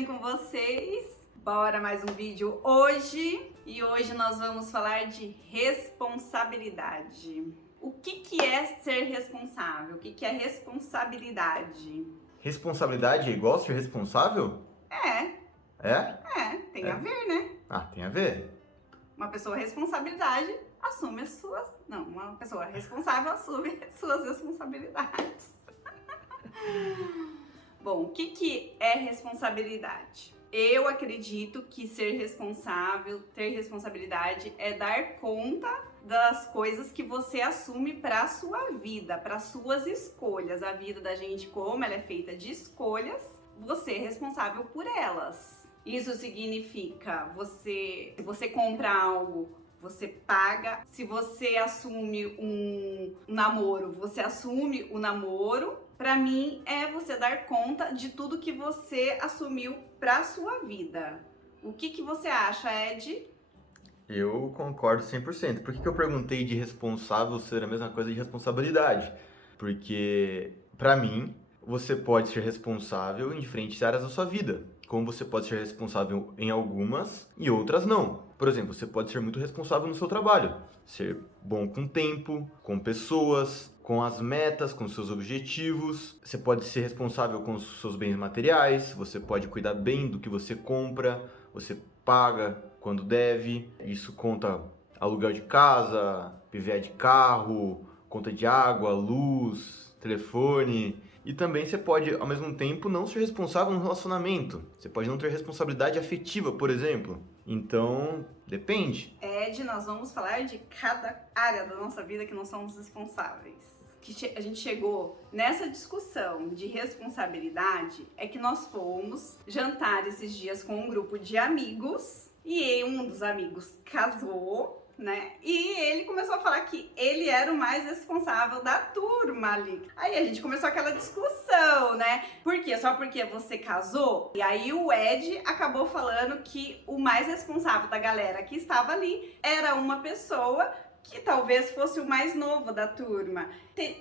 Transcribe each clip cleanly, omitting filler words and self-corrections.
bem com vocês? Bora mais um vídeo hoje. E hoje nós vamos falar de responsabilidade. O que é ser responsável? O que é responsabilidade? Responsabilidade é igual ser responsável? É, É? tem a ver, né? Ah, tem a ver. Uma pessoa responsabilidade assume as suas... Não, uma pessoa responsável assume suas responsabilidades. Bom, o que é responsabilidade? Eu acredito que ser responsável, ter responsabilidade é dar conta das coisas que você assume para a sua vida, para suas escolhas. A vida da gente, como ela é feita de escolhas, você é responsável por elas. Isso significa se você compra algo, você paga. Se você assume um namoro, você assume o namoro. Pra mim, é você dar conta de tudo que você assumiu pra sua vida. O que você acha, Ed? Eu concordo 100%. Por que eu perguntei de responsável ser a mesma coisa de responsabilidade? Porque, pra mim, você pode ser responsável em diferentes áreas da sua vida. Como você pode ser responsável em algumas e outras não. Por exemplo, você pode ser muito responsável no seu trabalho. Ser bom com tempo, com pessoas, com as metas, com os seus objetivos. Você pode ser responsável com os seus bens materiais. Você pode cuidar bem do que você compra. Você paga quando deve. Isso conta aluguel de casa, PVA de carro, conta de água, luz, telefone. E também você pode, ao mesmo tempo, não ser responsável no relacionamento. Você pode não ter responsabilidade afetiva, por exemplo. Então, depende. Ed, nós vamos falar de cada área da nossa vida que nós somos responsáveis. Que a gente chegou nessa discussão de responsabilidade é que nós fomos jantar esses dias com um grupo de amigos e um dos amigos casou, né? E ele começou a falar que ele era o mais responsável da turma ali. Aí a gente começou aquela discussão, né? Por quê? Só porque você casou? E aí o Ed acabou falando que o mais responsável da galera que estava ali era uma pessoa que talvez fosse o mais novo da turma.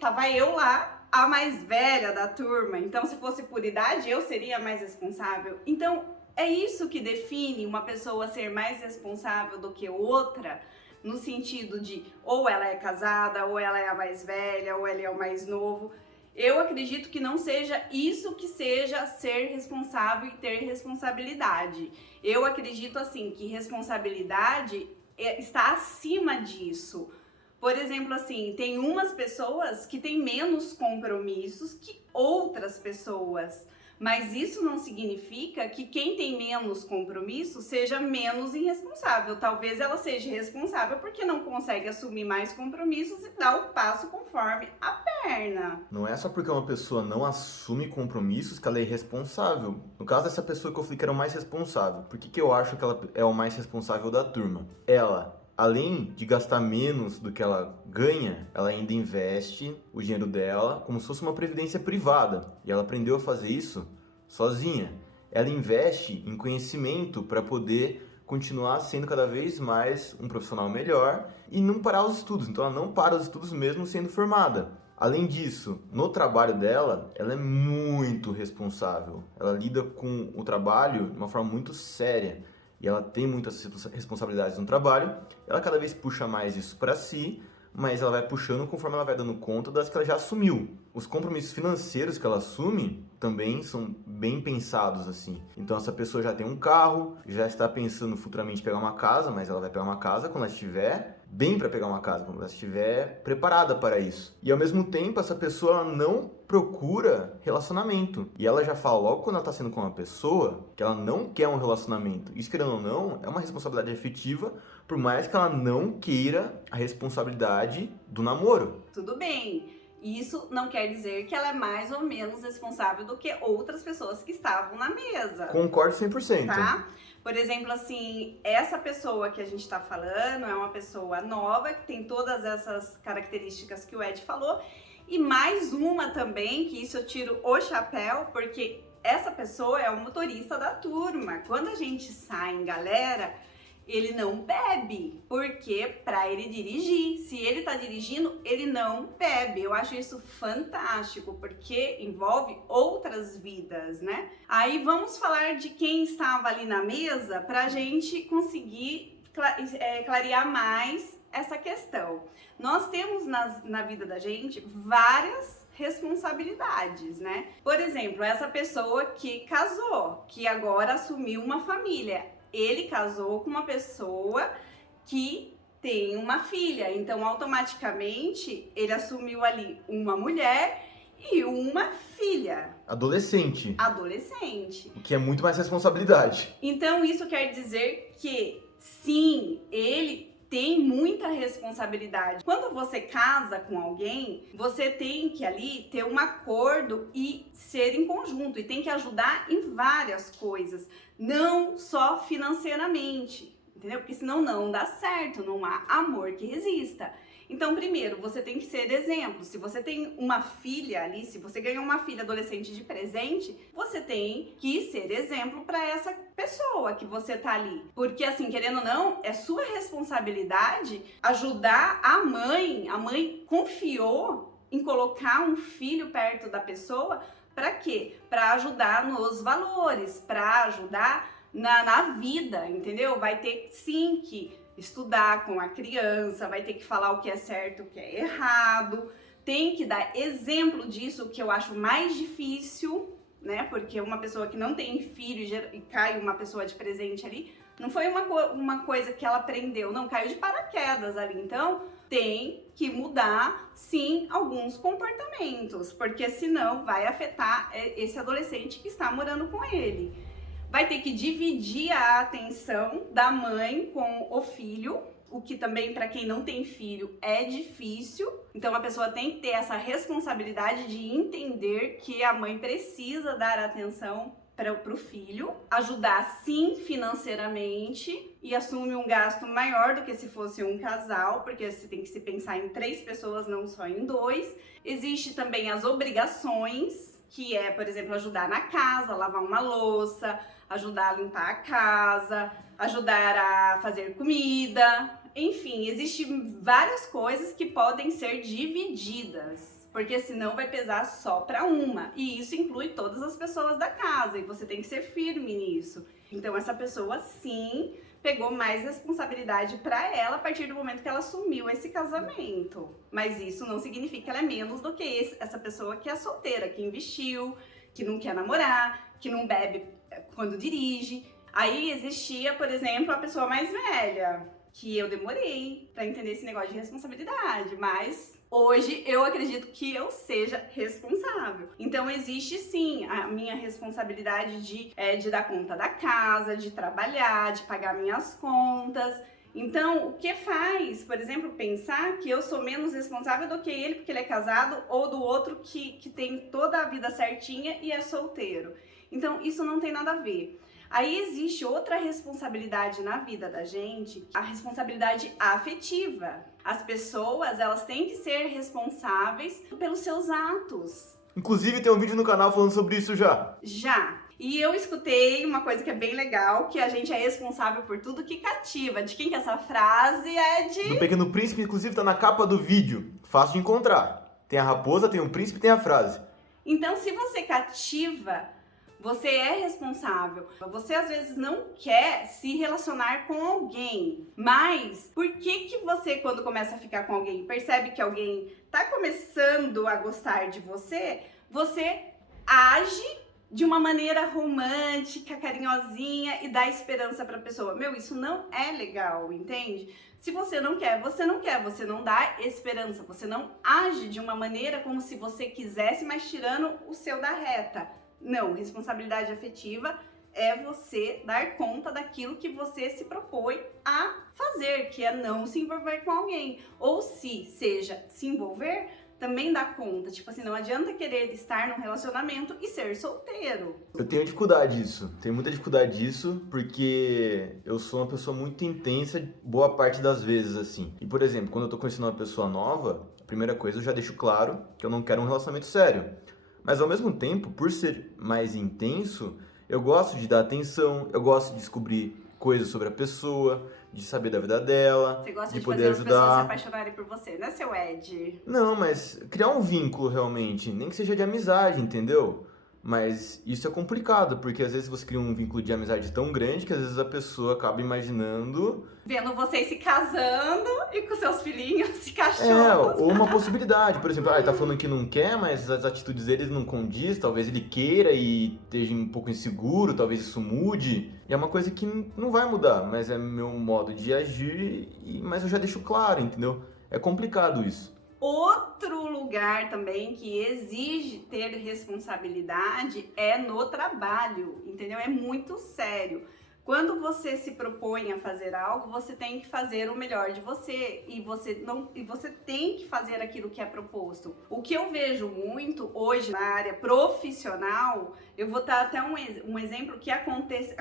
Tava eu lá, a mais velha da turma. Então, se fosse por idade, eu seria a mais responsável. Então, é isso que define uma pessoa ser mais responsável do que outra, no sentido de ou ela é casada, ou ela é a mais velha, ou ela é o mais novo. Eu acredito que não seja isso que seja ser responsável e ter responsabilidade. Eu acredito assim que responsabilidade está acima disso. Por exemplo, assim, tem umas pessoas que têm menos compromissos que outras pessoas, mas isso não significa que quem tem menos compromisso seja menos irresponsável. Talvez ela seja responsável porque não consegue assumir mais compromissos e dar o passo conforme a perna. Não é só porque uma pessoa não assume compromissos que ela é irresponsável. No caso dessa pessoa que eu falei que era o mais responsável, por que eu acho que ela é o mais responsável da turma? Ela, além de gastar menos do que ela ganha, ela ainda investe o dinheiro dela como se fosse uma previdência privada. E ela aprendeu a fazer isso sozinha. Ela investe em conhecimento para poder continuar sendo cada vez mais um profissional melhor e não parar os estudos. Então ela não para os estudos mesmo sendo formada. Além disso, no trabalho dela, ela é muito responsável. Ela lida com o trabalho de uma forma muito séria. E ela tem muitas responsabilidades no trabalho. Ela cada vez puxa mais isso para si, mas ela vai puxando conforme ela vai dando conta das que ela já assumiu. Os compromissos financeiros que ela assume também são bem pensados assim. Então essa pessoa já tem um carro, já está pensando futuramente em pegar uma casa, mas ela vai pegar uma casa quando ela estiver bem para pegar uma casa, quando ela estiver preparada para isso. E ao mesmo tempo essa pessoa ela não procura relacionamento. E ela já fala logo quando ela está sendo com uma pessoa que ela não quer um relacionamento. Isso, querendo ou não, é uma responsabilidade afetiva, por mais que ela não queira a responsabilidade do namoro. Tudo bem. Isso não quer dizer que ela é mais ou menos responsável do que outras pessoas que estavam na mesa. Concordo 100%. Tá? Por exemplo, assim, essa pessoa que a gente tá falando é uma pessoa nova, que tem todas essas características que o Ed falou. E mais uma também, que isso eu tiro o chapéu, porque essa pessoa é o motorista da turma. Quando a gente sai em galera, ele não bebe, porque para ele dirigir, se ele tá dirigindo, ele não bebe. Eu acho isso fantástico, porque envolve outras vidas, né? Aí vamos falar de quem estava ali na mesa pra gente conseguir clarear mais essa questão. Nós temos na vida da gente várias responsabilidades, né? Por exemplo, essa pessoa que casou, que agora assumiu uma família. Ele casou com uma pessoa que tem uma filha, então automaticamente ele assumiu ali uma mulher e uma filha. Adolescente. O que é muito mais responsabilidade. Então isso quer dizer que sim, ele tem muita responsabilidade. Quando você casa com alguém, você tem que ali ter um acordo e ser em conjunto, e tem que ajudar em várias coisas, não só financeiramente, entendeu? Porque senão não dá certo, não há amor que resista. Então, primeiro, você tem que ser exemplo. Se você tem uma filha ali, se você ganhou uma filha adolescente de presente, você tem que ser exemplo para essa pessoa que você tá ali. Porque, assim, querendo ou não, é sua responsabilidade ajudar a mãe. A mãe confiou em colocar um filho perto da pessoa. Para quê? Para ajudar nos valores, para ajudar na vida, entendeu? Vai ter sim que estudar com a criança, vai ter que falar o que é certo, o que é errado, tem que dar exemplo disso, o que eu acho mais difícil, né? Porque uma pessoa que não tem filho e cai uma pessoa de presente ali, não foi uma coisa que ela aprendeu, não, caiu de paraquedas ali. Então, tem que mudar, sim, alguns comportamentos, porque senão vai afetar esse adolescente que está morando com ele. Vai ter que dividir a atenção da mãe com o filho, o que também, para quem não tem filho, é difícil. Então, a pessoa tem que ter essa responsabilidade de entender que a mãe precisa dar atenção para o filho, ajudar sim financeiramente e assume um gasto maior do que se fosse um casal, porque você tem que se pensar em 3 pessoas, não só em 2. Existe também as obrigações, que é, por exemplo, ajudar na casa, lavar uma louça, ajudar a limpar a casa, ajudar a fazer comida, enfim, existem várias coisas que podem ser divididas, porque senão vai pesar só para uma, e isso inclui todas as pessoas da casa, e você tem que ser firme nisso. Então essa pessoa sim pegou mais responsabilidade para ela a partir do momento que ela assumiu esse casamento, mas isso não significa que ela é menos do que essa pessoa que é solteira, que investiu, que não quer namorar, que não bebe quando dirige. Aí existia, por exemplo, a pessoa mais velha, que eu demorei para entender esse negócio de responsabilidade, mas hoje eu acredito que eu seja responsável. Então existe sim a minha responsabilidade de dar conta da casa, de trabalhar, de pagar minhas contas. Então, o que faz, por exemplo, pensar que eu sou menos responsável do que ele porque ele é casado, ou do outro que tem toda a vida certinha e é solteiro. Então, isso não tem nada a ver. Aí existe outra responsabilidade na vida da gente, a responsabilidade afetiva. As pessoas, elas têm que ser responsáveis pelos seus atos. Inclusive, tem um vídeo no canal falando sobre isso já. Já. E eu escutei uma coisa que é bem legal, que a gente é responsável por tudo que cativa. De quem que essa frase é de... Do Pequeno Príncipe, inclusive, tá na capa do vídeo. Fácil de encontrar. Tem a raposa, tem o príncipe, tem a frase. Então, se você cativa, você é responsável. Você às vezes não quer se relacionar com alguém, mas por que você, quando começa a ficar com alguém, percebe que alguém tá começando a gostar de você, você age de uma maneira romântica, carinhosinha e dá esperança pra pessoa. Meu, isso não é legal, entende? Se você não quer, você não quer, você não dá esperança, você não age de uma maneira como se você quisesse, mas tirando o seu da reta. Não, responsabilidade afetiva é você dar conta daquilo que você se propõe a fazer, que é não se envolver com alguém. Ou seja, se envolver, também dá conta. Tipo assim, não adianta querer estar num relacionamento e ser solteiro. Eu tenho dificuldade disso, tenho muita dificuldade disso, porque eu sou uma pessoa muito intensa boa parte das vezes, assim. E, por exemplo, quando eu tô conhecendo uma pessoa nova, a primeira coisa eu já deixo claro que eu não quero um relacionamento sério. Mas, ao mesmo tempo, por ser mais intenso, eu gosto de dar atenção, eu gosto de descobrir coisas sobre a pessoa, de saber da vida dela, Você gosta de de poder fazer as pessoas se ajudar. apaixonarem por você, né, seu Ed? Não, mas criar um vínculo realmente, nem que seja de amizade, entendeu? Mas isso é complicado, porque às vezes você cria um vínculo de amizade tão grande que às vezes a pessoa acaba imaginando. Vendo vocês se casando e com seus filhinhos e cachorros. Ou uma possibilidade, por exemplo, ele tá falando que não quer, mas as atitudes dele não condiz, talvez ele queira e esteja um pouco inseguro, talvez isso mude. E é uma coisa que não vai mudar, mas é meu modo de agir, mas eu já deixo claro, entendeu? É complicado isso. Outro lugar também que exige ter responsabilidade é no trabalho, entendeu? É muito sério. Quando você se propõe a fazer algo, você tem que fazer o melhor de você e você tem que fazer aquilo que é proposto. O que eu vejo muito hoje na área profissional, eu vou dar até um exemplo que acontece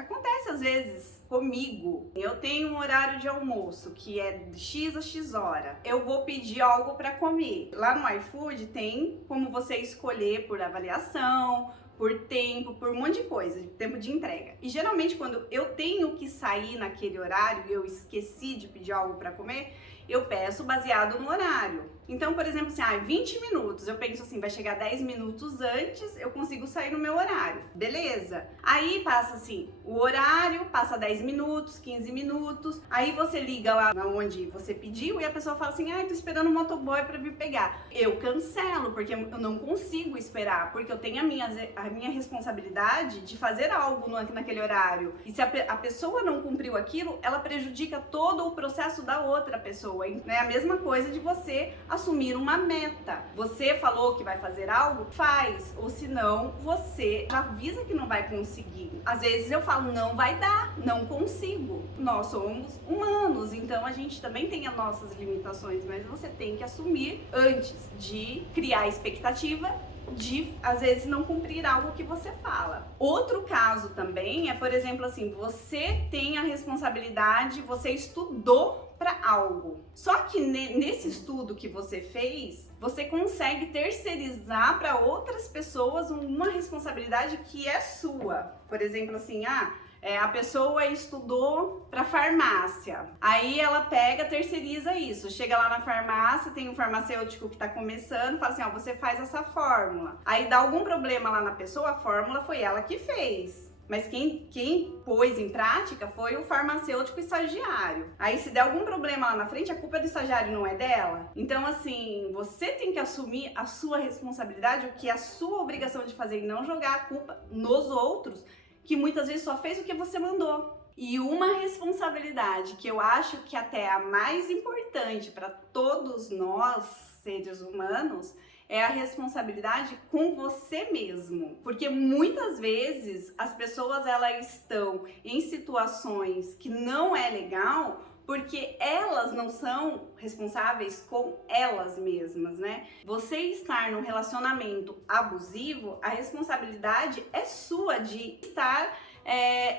às vezes comigo. Eu tenho um horário de almoço que é de X a X hora. Eu vou pedir algo para comer. Lá no iFood tem como você escolher por avaliação, por tempo, por um monte de coisa, tempo de entrega. E geralmente quando eu tenho que sair naquele horário e eu esqueci de pedir algo para comer, eu peço baseado no horário. Então, por exemplo, assim, 20 minutos, eu penso assim, vai chegar 10 minutos antes, eu consigo sair no meu horário. Beleza. Aí passa assim, o horário, passa 10 minutos, 15 minutos, aí você liga lá onde você pediu e a pessoa fala assim, tô esperando o motoboy pra vir pegar. Eu cancelo, porque eu não consigo esperar, porque eu tenho a minha responsabilidade de fazer algo naquele horário. E se a pessoa não cumpriu aquilo, ela prejudica todo o processo da outra pessoa. É a mesma coisa de você assumir uma meta. Você falou que vai fazer algo, faz, ou senão você já avisa que não vai conseguir. Às vezes eu falo, não vai dar, não consigo. Nós somos humanos, então a gente também tem as nossas limitações, mas você tem que assumir antes de criar expectativa de, às vezes, não cumprir algo que você fala. Outro caso também é, por exemplo, assim, você tem a responsabilidade, você estudou para algo. Só que nesse estudo que você fez, você consegue terceirizar para outras pessoas uma responsabilidade que é sua. Por exemplo, assim, a pessoa estudou para farmácia, aí ela pega, terceiriza isso, chega lá na farmácia, tem um farmacêutico que está começando, fala assim, você faz essa fórmula, aí dá algum problema lá na pessoa, a fórmula foi ela que fez, mas quem pôs em prática foi o farmacêutico estagiário. Aí se der algum problema lá na frente, a culpa é do estagiário, não é dela. Então assim, você tem que assumir a sua responsabilidade, o que é a sua obrigação de fazer, e não jogar a culpa nos outros, que muitas vezes só fez o que você mandou. E uma responsabilidade que eu acho que até é a mais importante para todos nós, seres humanos, é a responsabilidade com você mesmo. Porque muitas vezes as pessoas elas estão em situações que não é legal porque elas não são responsáveis com elas mesmas, né? Você estar num relacionamento abusivo, a responsabilidade é sua de estar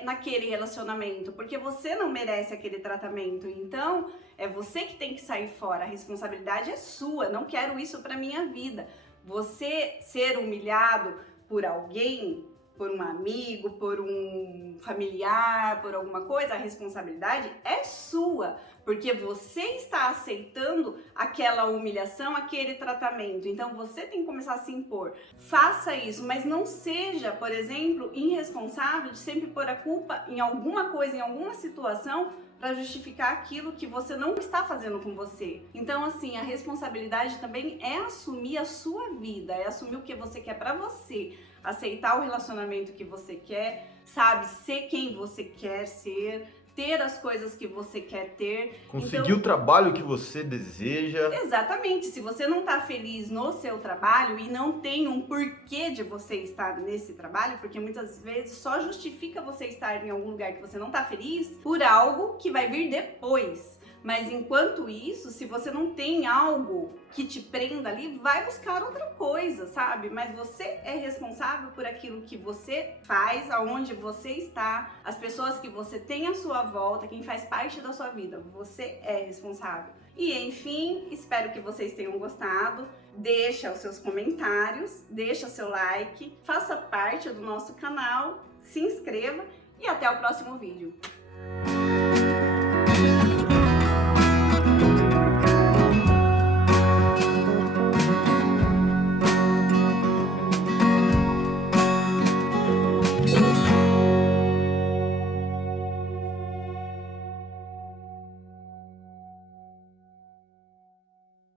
naquele relacionamento, porque você não merece aquele tratamento. Então, é você que tem que sair fora. A responsabilidade é sua. Não quero isso para minha vida. Você ser humilhado por alguém, por um amigo, por um familiar, por alguma coisa, a responsabilidade é sua, porque você está aceitando aquela humilhação, aquele tratamento. Então você tem que começar a se impor. Faça isso, mas não seja, por exemplo, irresponsável de sempre pôr a culpa em alguma coisa, em alguma situação, para justificar aquilo que você não está fazendo com você. Então, assim, a responsabilidade também é assumir a sua vida, é assumir o que você quer para você, aceitar o relacionamento que você quer, sabe, ser quem você quer ser, ter as coisas que você quer ter. Conseguir o trabalho que você deseja. Exatamente. Se você não está feliz no seu trabalho e não tem um porquê de você estar nesse trabalho, porque muitas vezes só justifica você estar em algum lugar que você não está feliz por algo que vai vir depois. Mas enquanto isso, se você não tem algo que te prenda ali, vai buscar outra coisa, sabe? Mas você é responsável por aquilo que você faz, aonde você está, as pessoas que você tem à sua volta, quem faz parte da sua vida. Você é responsável. E enfim, espero que vocês tenham gostado. Deixa os seus comentários, deixa seu like, faça parte do nosso canal, se inscreva e até o próximo vídeo. Tchau!